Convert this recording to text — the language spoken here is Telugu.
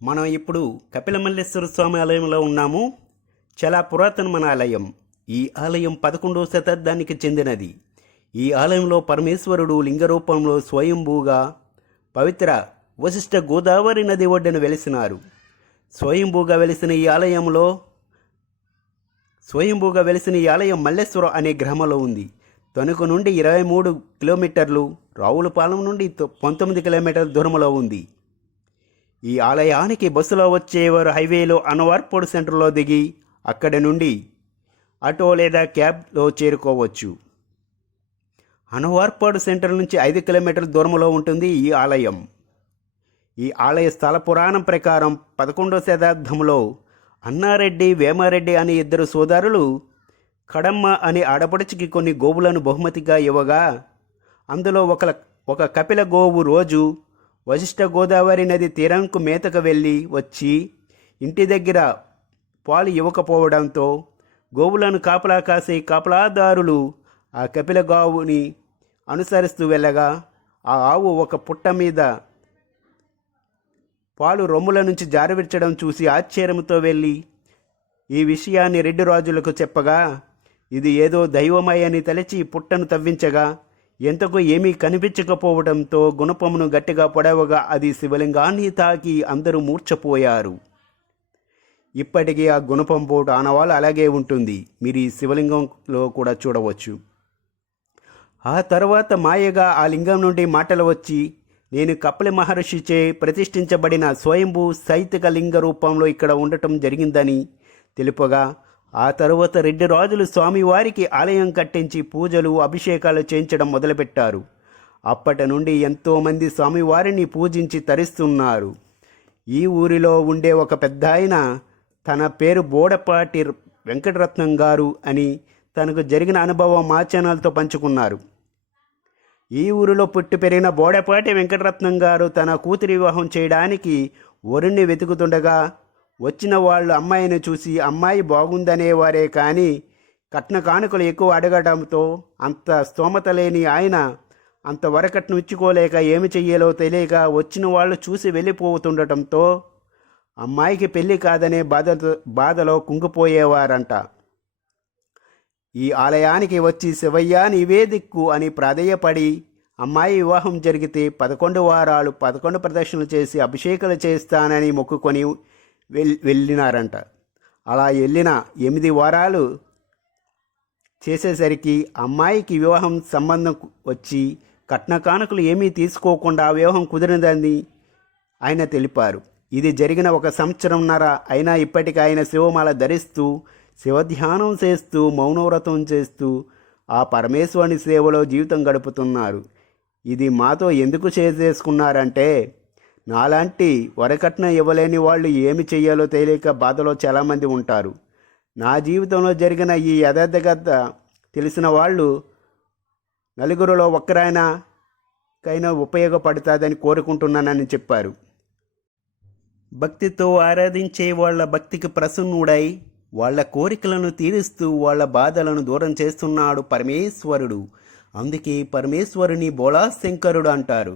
మనం ఇప్పుడు కపిలమల్లేశ్వర స్వామి ఆలయంలో ఉన్నాము. చాలా పురాతనమైన ఆలయం. ఈ ఆలయం 11వ శతాబ్దానికి చెందినది. ఈ ఆలయంలో పరమేశ్వరుడు లింగ రూపంలో స్వయంభూగా పవిత్ర వశిష్ఠ గోదావరి నది ఒడ్డున వెలిసినారు. స్వయంభూగా వెలిసిన ఈ ఆలయం మల్లేశ్వరం అనే గ్రామంలో ఉంది. తణుకు నుండి 23 కిలోమీటర్లు, రావులపాలెం నుండి 19 కిలోమీటర్ల దూరంలో ఉంది. ఈ ఆలయానికి బస్సులో వచ్చేవారు హైవేలో అన్నవార్పూడి సెంటర్లో దిగి అక్కడి నుండి ఆటో లేదా క్యాబ్లో చేరుకోవచ్చు. అన్నవార్పాడు సెంటర్ నుంచి 5 కిలోమీటర్ల దూరంలో ఉంటుంది ఈ ఆలయం. ఈ ఆలయ స్థల పురాణం ప్రకారం 11వ శతాబ్దంలో అన్నారెడ్డి, వేమారెడ్డి అనే ఇద్దరు సోదరులు కడమ్మ అనే ఆడపడుచుకి కొన్ని గోవులను బహుమతిగా ఇవ్వగా, అందులో ఒక కపిల గోవు రోజు వశిష్ఠ గోదావరి నది తీరంకు మేతకు వెళ్ళి వచ్చి ఇంటి దగ్గర పాలు ఇవ్వకపోవడంతో గోవులను కాపలా కాసే కాపలాదారులు ఆ కపిల గావుని అనుసరిస్తూ వెళ్ళగా, ఆ ఆవు ఒక పుట్ట మీద పాలు రొమ్ముల నుంచి జారవిడ్చడం చూసి ఆశ్చర్యంతో వెళ్ళి ఈ విషయాన్ని రెడ్డి రాజులకు చెప్పగా, ఇది ఏదో దైవమయ్యని తలచి పుట్టను తవ్వించగా ఎంతకు ఏమీ కనిపించకపోవడంతో గుణపమును గట్టిగా పొడవగా అది శివలింగాన్ని తాకి అందరూ మూర్ఛపోయారు. ఇప్పటికీ ఆ గుణపం పోటు ఆనవాళ్ళు అలాగే ఉంటుంది. మీరు ఈ శివలింగంలో కూడా చూడవచ్చు. ఆ తర్వాత మాయగా ఆ లింగం నుండి మాటలు వచ్చి, నేను కపిల మహర్షిచే ప్రతిష్ఠించబడిన స్వయంభూ సైతిక లింగ రూపంలో ఇక్కడ ఉండటం జరిగిందని తెలుపగా, ఆ తరువాత రెడ్డి రాజులు స్వామివారికి ఆలయం కట్టించి పూజలు, అభిషేకాలు చేయించడం మొదలుపెట్టారు. అప్పటి నుండి ఎంతోమంది స్వామివారిని పూజించి తరిస్తున్నారు. ఈ ఊరిలో ఉండే ఒక పెద్దాయన తన పేరు బోడపాటి వెంకటరత్నం గారు అని తనకు జరిగిన అనుభవం మా ఛానల్తో పంచుకున్నారు. ఈ ఊరిలో పుట్టి పెరిగిన బోడపాటి వెంకటరత్నం గారు తన కూతురి వివాహం చేయడానికి వరుణ్ణి వెతుకుతుండగా వచ్చిన వాళ్ళు అమ్మాయిని చూసి అమ్మాయి బాగుందనేవారే కానీ కట్న కానుకలు ఎక్కువ అడగడంతో అంత స్తోమత లేని ఆయన అంత వరకట్నం ఇచ్చుకోలేక ఏమి చెయ్యాలో తెలియక వచ్చిన వాళ్ళు చూసి వెళ్ళిపోతుండటంతో అమ్మాయికి పెళ్లి కాదనే బాధలో కుంగిపోయేవారంట. ఈ ఆలయానికి వచ్చి శివయ్య నీవే దిక్కు అని ప్రాధేయపడి అమ్మాయి వివాహం జరిగితే 11 వారాలు 11 ప్రదక్షిణలు చేసి అభిషేకాలు చేస్తానని మొక్కుకొని వెళ్ళినారంట. అలా వెళ్ళిన 8 వారాలు చేసేసరికి అమ్మాయికి వివాహం సంబంధం వచ్చి కట్న కానుకలు ఏమీ తీసుకోకుండా వివాహం కుదిరిందని ఆయన తెలిపారు. ఇది జరిగిన 1 సంవత్సరంన్నర అయినా ఇప్పటికీ ఆయన శివమాల ధరిస్తూ శివధ్యానం చేస్తూ మౌనవ్రతం చేస్తూ ఆ పరమేశ్వరుని సేవలో జీవితం గడుపుతున్నారు. ఇది మాతో ఎందుకు చేసుకున్నారంటే, నాలాంటి వరకట్నం ఇవ్వలేని వాళ్ళు ఏమి చెయ్యాలో తెలియక బాధలో చాలామంది ఉంటారు. నా జీవితంలో జరిగిన ఈ యథార్థగత తెలిసిన వాళ్ళు నలుగురిలో ఒక్కరైనాకైనా ఉపయోగపడుతుందని కోరుకుంటున్నానని చెప్పారు. భక్తితో ఆరాధించే వాళ్ళ భక్తికి ప్రసన్నుడై వాళ్ళ కోరికలను తీరుస్తూ వాళ్ళ బాధలను దూరం చేస్తున్నాడు పరమేశ్వరుడు. అందుకే పరమేశ్వరుని బోళా శంకరుడు అంటారు.